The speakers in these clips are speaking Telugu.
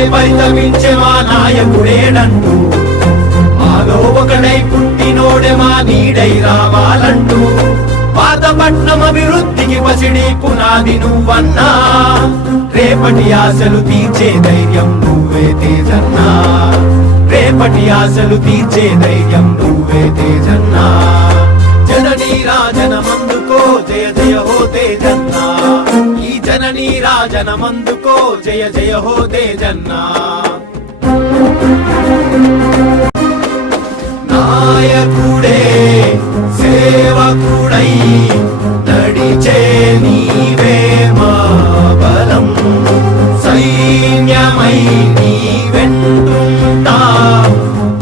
పట్నమే పరితమించే మా నాయకుడేనంటూ మాలో ఒకడై పుట్టినోడే మా నీడై రావాలంటూ పాతపట్నం అభివృద్ధికి పసిడి పునాది నువ్వన్నా రేపటి ఆశలు తీర్చే ధైర్యం నువ్వే తేజన్నా రేపటి ఆశలు తీర్చే ధైర్యం నువ్వే తేజన్నా జననీ రాజనమందుకో జయ జయ హో తేజన్నా ఈ జననీ రాజనమందుకో జయ జయ హో తేజన్నా నాయకుడే సేవకుడై నడిచే నీవే మా బలం సైన్యమై నీ వెంటుంటా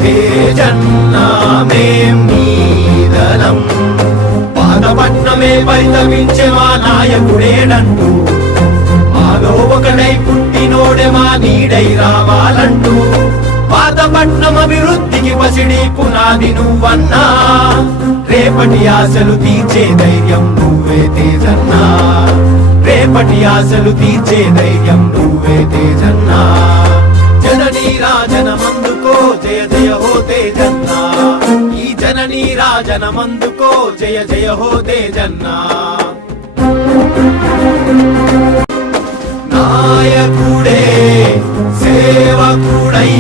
తేజన్నా మేం నీదలం పాతపట్నమే పరితమించే మా నాయకుడేనంటూ మాలో ఒకడై పుట్టినోడే మా నీడై రావాలంటూ పాతపట్నం అభివృద్ధికి పసిడి పునాది నువ్వన్నా రేపటి ఆశలు తీర్చే ధైర్యం నువ్వే తేజన్నా రేపటి ఆశలు తీర్చే ధైర్యం నువ్వే తేజన్నా జననీ రాజనమందుకో జయ జయ హో తేజన్నా ఈ జననీ రాజనమందుకో జయ జయ హో తేజన్నా నాయకుడే సేవకుడై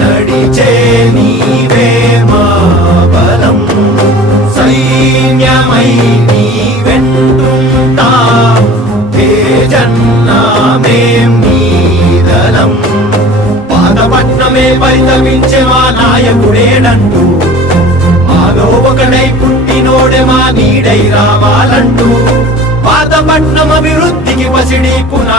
నడిచే నీవే మా బలం సైన్యమై నీ వెంటుంటా తేజన్నా మేం నీదలం పాతపట్నమే పరితమించే మా నాయకుడేనంటూ మాలో ఒకడై పుట్టినోడే మా నీడై రావాలంటూ పాతపట్నం అభివృద్ధికి పసిడి పునా